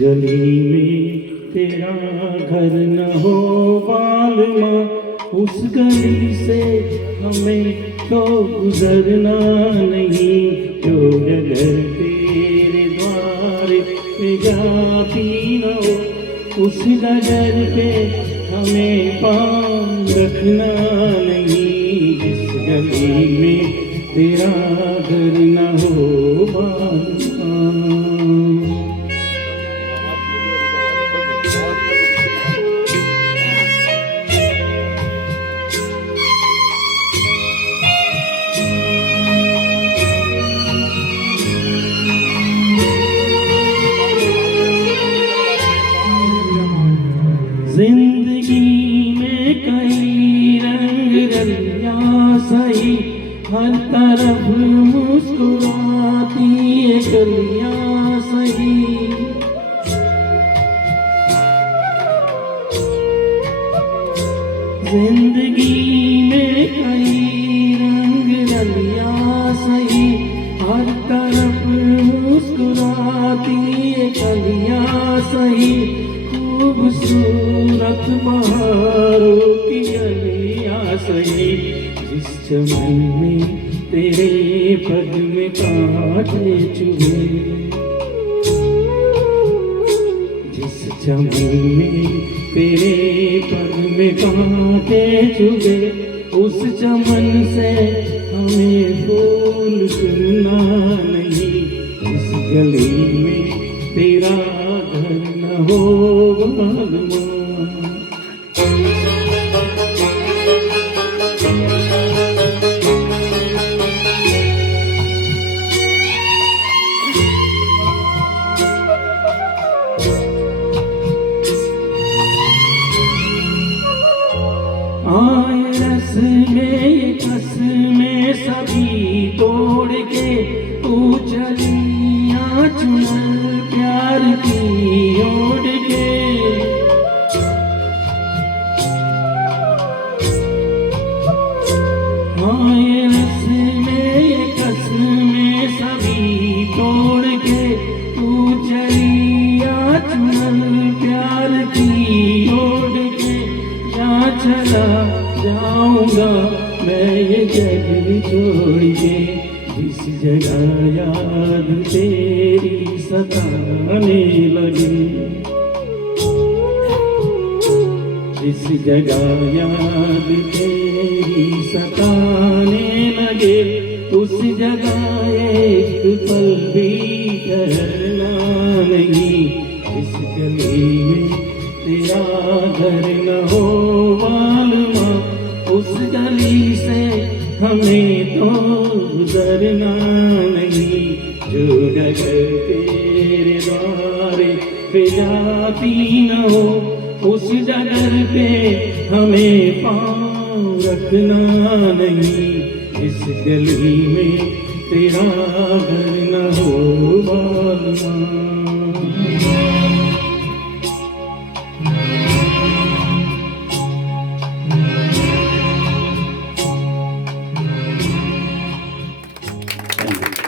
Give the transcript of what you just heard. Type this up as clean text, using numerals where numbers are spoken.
गली में तेरा घर न हो बालमा, उस गली से हमें तो गुजरना नहीं। जो डगर तेरे द्वार पे जाती न हो, उस डगर पे हमें पाँव रखना नहीं। जिस गली में तेरा घर न हो बालमा। जिंदगी में कई रंग रलियां सही, हर तरफ मुस्कुराती है गलियां सही। जिंदगी में कई रंग रलियां सही, हर तरफ मुस्कुराती है गलियां सही। खूबसूरत बहारों की गलियां सही, जिस चमन में तेरे पग में कांटे चुभे। जिस चमन में तेरे पग में कांटे चुभे, उस चमन से हमें फूल चुनना नहीं। इस गली में तेरा घर न हो बालमा। आए रस में कस में सभी तोड़ के, तू चलियां चुनर प्यार की ओढ़ के। आए रस में कस में सभी तोड़ के, तू चलियां चुनर प्यार की ओढ़ के। जहाँ चला जाऊंगा मैं ये जग छोड़ के, जिस जगह याद तेरी सताने लगे। जिस जगह याद तेरी सताने लगे, उस जगह एक पल भी ठहरना नहीं। इस गली में तेरा घर न हो बालमा, उस गली से हमें तो गुजरना नहीं। जो डगर तेरे द्वारे पे जाती न हो, उस डगर पे हमें पाँव रखना नहीं। इस गली में तेरा घर न हो बालमा। Thank you.